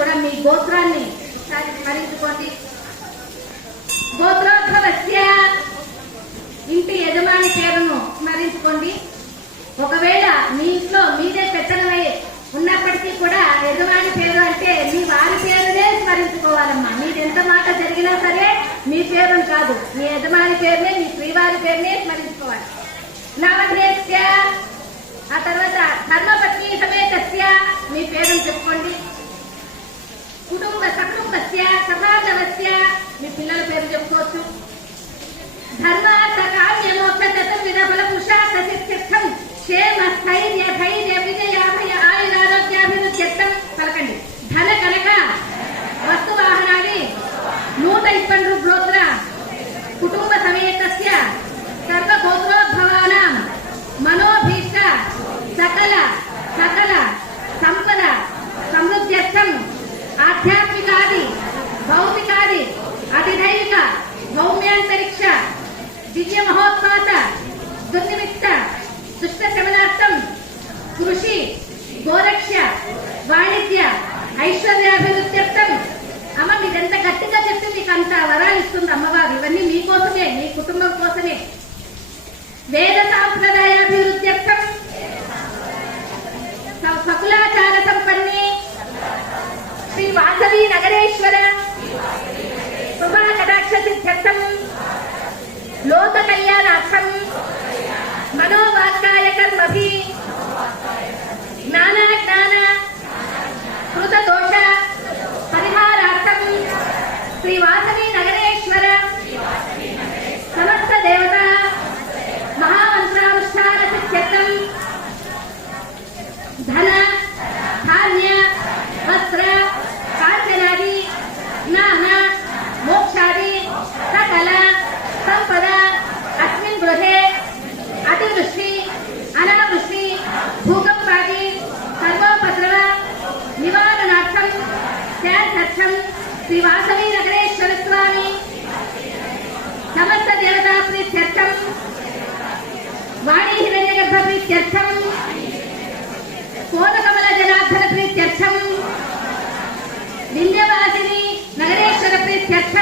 కూడా మీ గోత్రాన్ని ఒకసారి స్మరించుకోండి. గోత్రోద్భవస్య ఇంటి యజమాని పేరును స్మరించుకోండి. ఒకవేళ మీ ఇంట్లో మీదే పెత్తనమై ఉన్నప్పటికీ కూడా యజమాని పేరు అంటే మీ వారి పేరునే స్మరించుకోవాలమ్మా. మీది ఎంత మాట జరిగినా సరే మీ పేరును కాదు, మీ యజమాని పేరునే, మీ శ్రీవారి పేరునే స్మరించుకోవాలి. నవగ్రేస్య ఆ తర్వాత ధర్మపత్ని సమేతస్య మీ పేరును చెప్పుకోండి. కుటుంబ సకుటుంబస్య సమాజవస్య మీ పిల్లల పేరు చెప్పుకోవచ్చు. ధర్మార్థ కామ్య మోక్ష చతుర్విధ ఫల పురుషార్థసిద్ధ్యర్థం క్షేమ స్థైర్య ధైర్య విజయాభయ ఆయురారోగ్యాభివృద్ధ్యర్థం పలకండి. ధన కనక వస్తు వాహనాది 120 గోత్ర కుటుంబ సమేతస్య సర్వ గోత్రోద్భవానాం మనోభీష్ట సకల సకల సంపద సమృద్ధ్యర్థం ఆధ్యాత్మికాది భౌతికాది అతిదైవిక భౌమ్యాంతరిక్ష దివ్య మహోత్పాత దుర్నిమిత్త దుష్ట శమనార్థం కృషి గోరక్ష వాణిజ్య ఐశ్వర్యాభివృద్ధ్యర్థం. అమ్మ మీరెంత గట్టిగా చెప్తే మీకు అంత వరాలు ఇస్తుంది అమ్మవారు. ఇవన్నీ మీకోసమే, మీ కుటుంబం కోసమే. వేద సాంప్రదాయాభివృద్ధ్యర్థం సకులాచార సంపన్నే శ్రీ వాసవి నగరేశ్వర శుభా కటాక్ష సిద్ధ్యర్థం లోక కళ్యాణార్థం మనోవాక్కాయ కర్మభి జ్ఞాన జ్ఞాన కృత దోష పరిహారార్థం శ్రీ వాసవి నగరేశ్వర సమస్త దేవత మహామంత్రానుష్ఠాన సిద్ధ్యర్థం ధన ధాన్య వస్త్ర కాంచనాది జ్ఞాన మోక్షాది సకల సంపద అస్మిన్ గృహే అతివృష్టి అనావృష్టి భూకంపాది సర్వోపద్రవ నివారణార్థం శాంతర్థం శ్రీ వాసవి నగరేశ్వర స్వామి సమస్త దేవతా ప్రీత్యర్థం వాణీ హిరణ్య గర్భ ప్రీత్యర్థం కోనకమల జనార్దన ప్రీత్యర్థం వింధ్యవాసిని నగరేశ్వర ప్రీత్యర్థం